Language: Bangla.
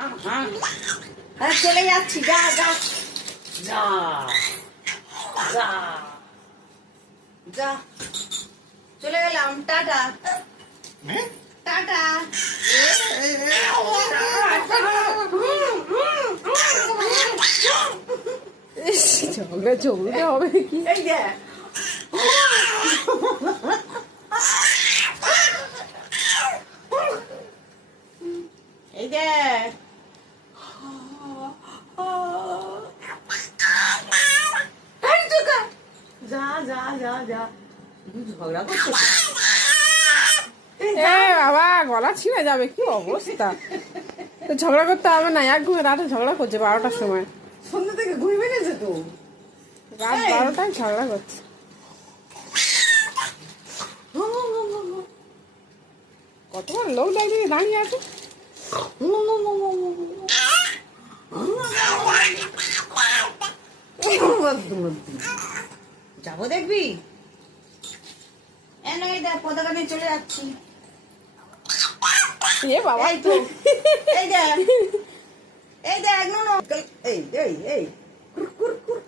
হ্যাঁ চলে যাচ্ছি, যা যা যা যা যা, চলে গেলাম, টাটা টাটা। ঝগড়া ঝগড়া হবে কি? এই যে এই যে যা যা যা যা, ঝগড়া করছো। এ বাবা, গলা ছিঁড়ে যাবে, কি অবস্থা! তো ঝগড়া করতে হবে না, এক ঘুমে রাতে ঝগড়া করছে 12টার সময়। সন্ধ্যা থেকে ঘুরে বেড়েছে তো, রাত 12টায় ঝগড়া করছে। কতবার লোক দাঁড়িয়ে দাঁড়িয়ে আছে। যাবো দেখবি, এই দেখ পতাকা নিয়ে চলে যাচ্ছি। এ বাবা, এই তো, এই দেখ, এই দেখ, এই এই এই কুর কুর কুর